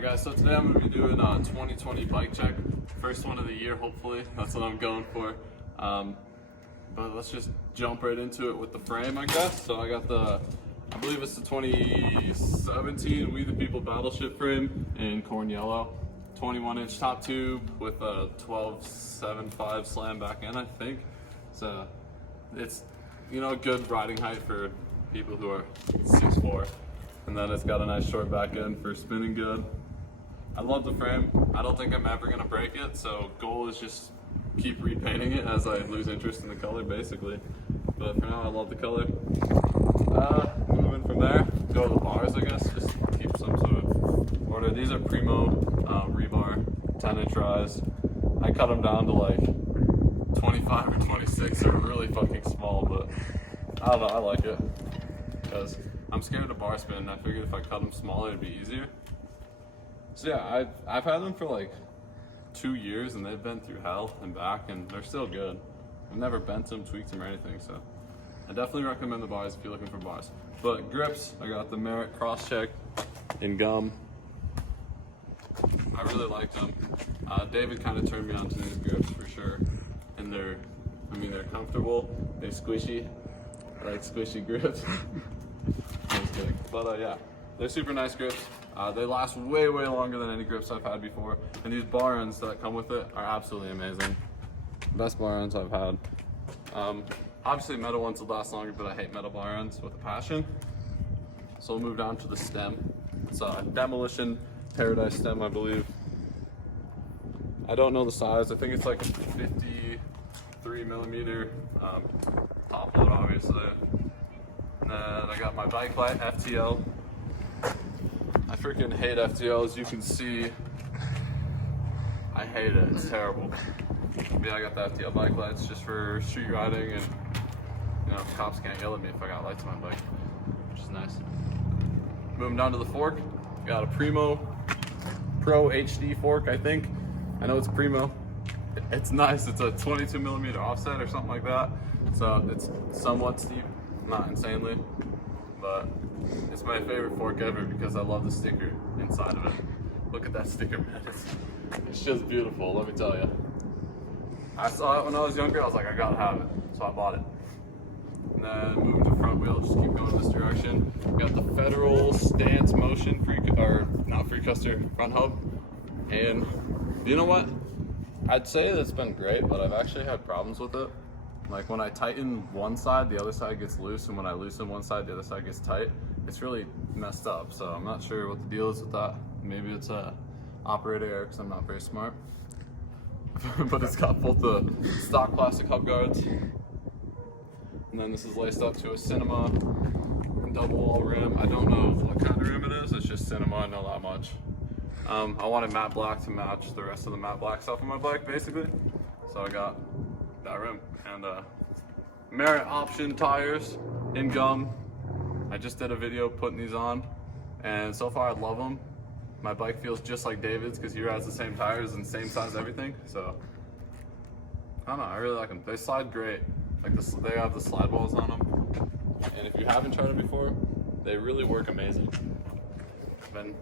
Alright guys, so today I'm going to be doing a 2020 bike check. First one of the year, hopefully. That's what I'm going for. But let's just jump right into it with the frame, I guess. So I got I believe it's the 2017 Wethepeople Battleship frame in corn yellow. 21-inch top tube with a 12.75 slam back end, I think. So it's, you know, good riding height for people who are 6'4". And then it's got a nice short back end for spinning good. I love the frame. I don't think I'm ever gonna break it, so goal is just keep repainting it as I lose interest in the color, basically. But for now, I love the color. Moving from there, go to the bars, I guess. Just keep some sort of order. These are Primo rebar, 10-inch rise. I cut them down to like 25 or 26. They're really fucking small, but I don't know. I like it because I'm scared of bar spin, and I figured if I cut them smaller, it'd be easier. So yeah, I've had them for like 2 years, and they've been through hell and back, and they're still good. I've never bent them, tweaked them, or anything, so I definitely recommend the bars if you're looking for bars. But grips, I got the Merit Crosscheck in gum. I really like them. David kind of turned me on to these grips for sure, and they're comfortable, they're squishy. I like squishy grips. But yeah, they're super nice grips. They last way longer than any grips I've had before, and these bar ends that come with it are absolutely amazing. Best bar ends I've had. Obviously metal ones will last longer, but I hate metal bar ends with a passion. So we'll move down to the stem. It's a Demolition Paradise stem, I believe. I don't know the size. I think it's like a 53 millimeter top load, obviously. And then I got my bike light FTL. I freaking hate FTL, as you can see. I hate it, it's terrible. But yeah, I got the FTL bike lights just for street riding, and you know, cops can't yell at me if I got lights on my bike, which is nice. Moving down to the fork, got a Primo Pro HD fork, I think. I know it's Primo. It's nice, it's a 22 millimeter offset or something like that. So it's somewhat steep, not insanely, but it's my favorite fork ever because I love the sticker inside of it. Look at that sticker, man. It's just beautiful, let me tell you. I saw it when I was younger. I was like, I gotta have it, so I bought it. And then moving to front wheel, just keep going this direction. We got the Federal Stance Motion front hub. And you know what? I'd say it's been great, but I've actually had problems with it. Like when I tighten one side, the other side gets loose, and when I loosen one side, the other side gets tight. It's really messed up, so I'm not sure what the deal is with that. Maybe it's a operator error because I'm not very smart. But it's got both the stock plastic hub guards, and then this is laced up to a Cinema double wall rim. I don't know what kind of rim it is, it's just Cinema, I know that much. I wanted matte black to match the rest of the matte black stuff on my bike, basically. So I got that rim. And Merit option tires in gum. I just did a video putting these on, and so far I love them. My bike feels just like David's because he rides the same tires and same size everything. So I don't know, I really like them. They slide great. Like they have the slide walls on them, and if you haven't tried them before, they really work amazing. I've been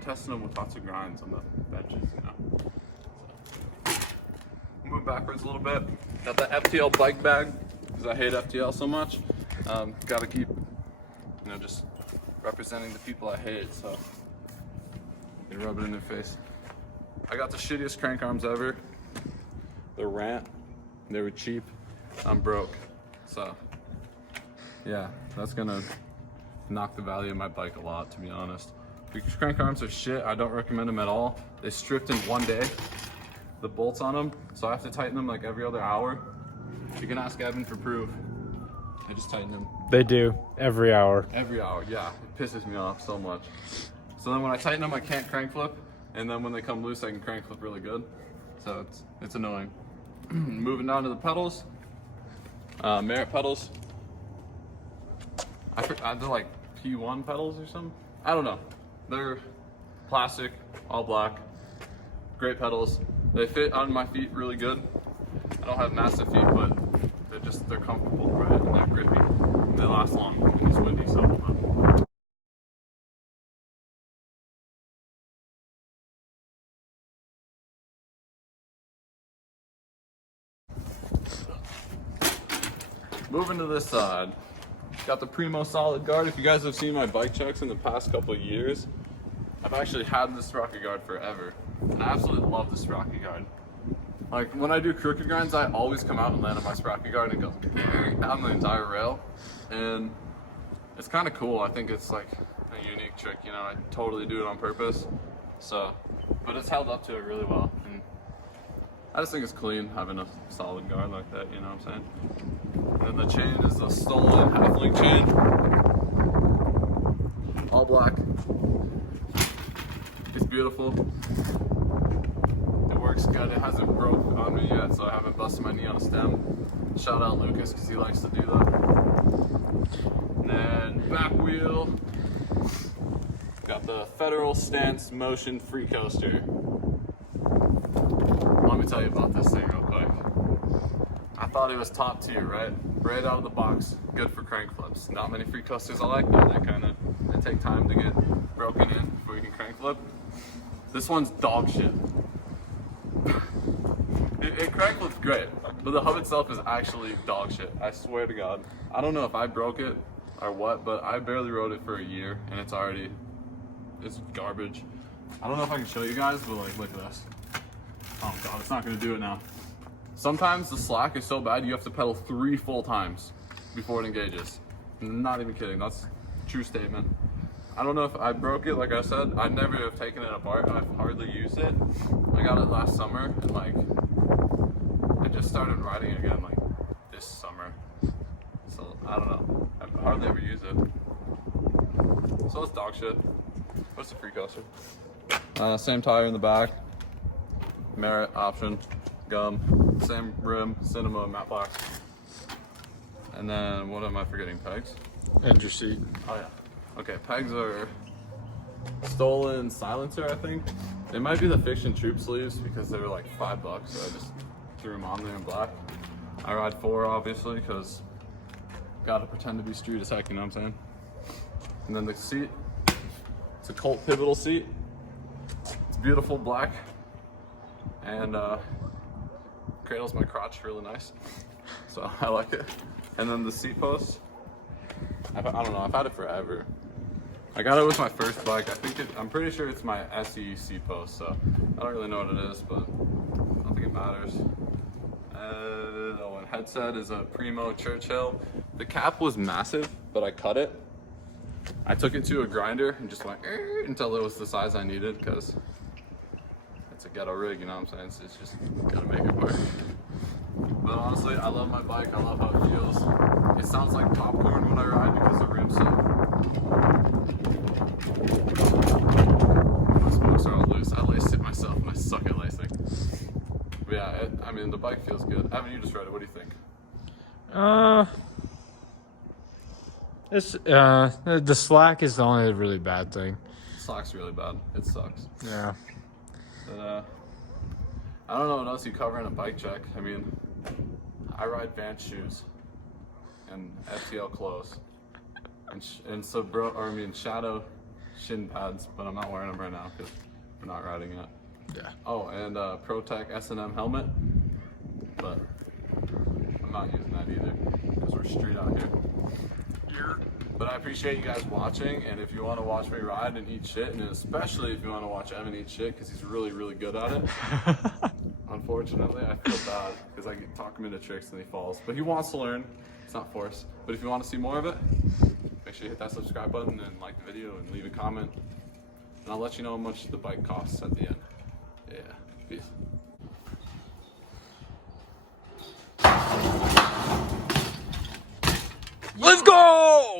testing them with lots of grinds on the benches, you know. So, move backwards a little bit. Got the FTL bike bag because I hate FTL so much. Got to keep, you know, just representing the people I hate. So you rub it in their face. I got the shittiest crank arms ever. They're Rant. They were cheap. I'm broke. So yeah, that's gonna knock the value of my bike a lot, to be honest. Because crank arms are shit. I don't recommend them at all. They stripped in one day, the bolts on them, so I have to tighten them like every other hour. You can ask Evan for proof. I just tighten them. They do, every hour. Every hour, yeah. It pisses me off so much. So then when I tighten them, I can't crank flip, and then when they come loose, I can crank flip really good. So it's annoying. Moving down to the pedals. Merit pedals. They're like P1 pedals or something. I don't know. They're plastic, all black. Great pedals. They fit on my feet really good. I don't have massive feet, but they're comfortable, right? And they're grippy. And they last long when it's windy, so. moving to this side. Got the Primo solid guard. If you guys have seen my bike checks in the past couple of years, I've actually had this sprocket guard forever. And I absolutely love the sprocket guard. Like when I do crooked grinds, I always come out and land on my sprocket guard and it goes down the entire rail. And it's kind of cool. I think it's like a unique trick, you know, I totally do it on purpose. So, but it's held up to it really well. And I just think it's clean having a solid guard like that, you know what I'm saying? And then the chain is the stolen half-link chain. All black. It's beautiful. It works good. It hasn't broke on me yet, so I haven't busted my knee on a stem. Shout out Lucas, because he likes to do that. And then back wheel. Got the Federal Stance Motion Free Coaster. Let me tell you about this thing real quick. I thought it was top tier, right? Right out of the box, good for crank flips. Not many free coasters I like, but they take time to get broken in before you can crank flip. This one's dog shit. It crank flips great, but the hub itself is actually dog shit. I swear to God. I don't know if I broke it or what, but I barely rode it for a year and it's garbage. I don't know if I can show you guys, but like, look at this. Oh God, it's not gonna do it now. Sometimes the slack is so bad you have to pedal 3 full times before it engages. Not even kidding, that's a true statement. I don't know if I broke it, like I said. I never have taken it apart. I've hardly used it. I got it last summer and like, I just started riding again like this summer. So I don't know, I've hardly ever used it. So it's dog shit. What's the free coaster? Same tire in the back. Merit option, gum, same rim, cinema, matte black. And then what am I forgetting? Pegs? And your seat. Oh yeah. Okay, pegs are stolen silencer, I think. They might be the Fiction Troop sleeves because they were like $5, so I just threw them on there in black. I ride 4 obviously because gotta pretend to be street as heck, you know what I'm saying? And then the seat, it's a Colt Pivotal seat. It's beautiful black and cradles my crotch really nice, so I like it. And then the seat post, I don't know, I've had it forever. I got it with my first bike. I'm pretty sure it's my SE seat post, so I don't really know what it is, but I don't think it matters. And headset is a Primo Churchill. The cap was massive, but I cut it. I took it to a grinder and just went until it was the size I needed because it's a ghetto rig, you know what I'm saying? It's just gotta make it work. But honestly, I love my bike. I love how it feels. It sounds like popcorn when I ride because the rims my spokes are all loose. I laced it myself and I suck at lacing. But yeah, I mean, the bike feels good. Evan, you just rode it. What do you think? The slack is the only really bad thing. Slack's really bad. It sucks. Yeah. But I don't know what else you cover in a bike check. I mean, I ride Vans shoes and FTL clothes and Shadow shin pads, but I'm not wearing them right now because we're not riding yet. Yeah. Oh, and ProTech S&M helmet, but I'm not using that either because we're street out here. But I appreciate you guys watching, and if you want to watch me ride and eat shit, and especially if you want to watch Evan eat shit because he's really, really good at it. Unfortunately, I feel bad because I talk him into tricks and he falls. But he wants to learn. It's not forced. But if you want to see more of it, make sure you hit that subscribe button and like the video and leave a comment. And I'll let you know how much the bike costs at the end. Yeah. Peace. Let's go!